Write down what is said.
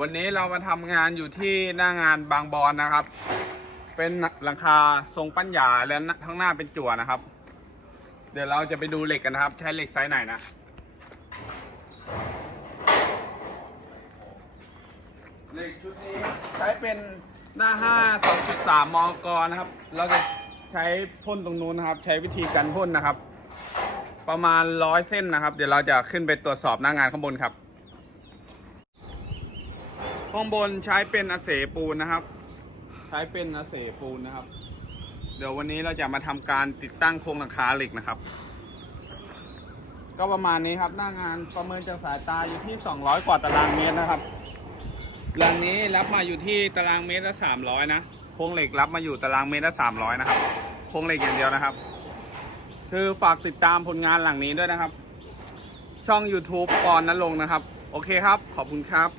วันนี้เรามาทำงานอยู่ที่หน้างานบางบอนนะครับ เป็นหลังคาทรงปั้นหยาและข้างหน้าเป็นจั่วนะครับ เดี๋ยวเราจะไปดูเหล็กกันนะครับ ใช้เหล็กไซส์ไหนนะเหล็กชุดนี้ใช้เป็นหน้า 5 2.3มกนะครับ เราจะใช้พ่นตรงนู้นนะครับ ใช้วิธีการพ่นนะครับ ประมาณร้อยเส้นนะครับ เดี๋ยวเราจะขึ้นไปตรวจสอบหน้างานข้างบนครับ ข้างบนใช้เป็นอาเสปูนนะครับ ใช้เป็นอาเสปูนนะครับ เดี๋ยววันนี้เราจะมาทำการติดตั้งโครงหลังคาเหล็กนะครับ ก็ประมาณนี้ครับหน้างานประเมินจากสายตาอยู่ที่ 200 กว่าตารางเมตรนะครับหลังนี้รับมาอยู่ที่ตารางเมตรละ 300 นะโครงเหล็กรับมาอยู่ตารางเมตรละ 300 นะครับโครงเหล็กอย่างเดียวนะครับ คือฝากติดตามผลงานหลังนี้ด้วยนะครับ ช่อง YouTube ปอนนั้นลงค์นะครับ โอเคครับ ขอบคุณครับ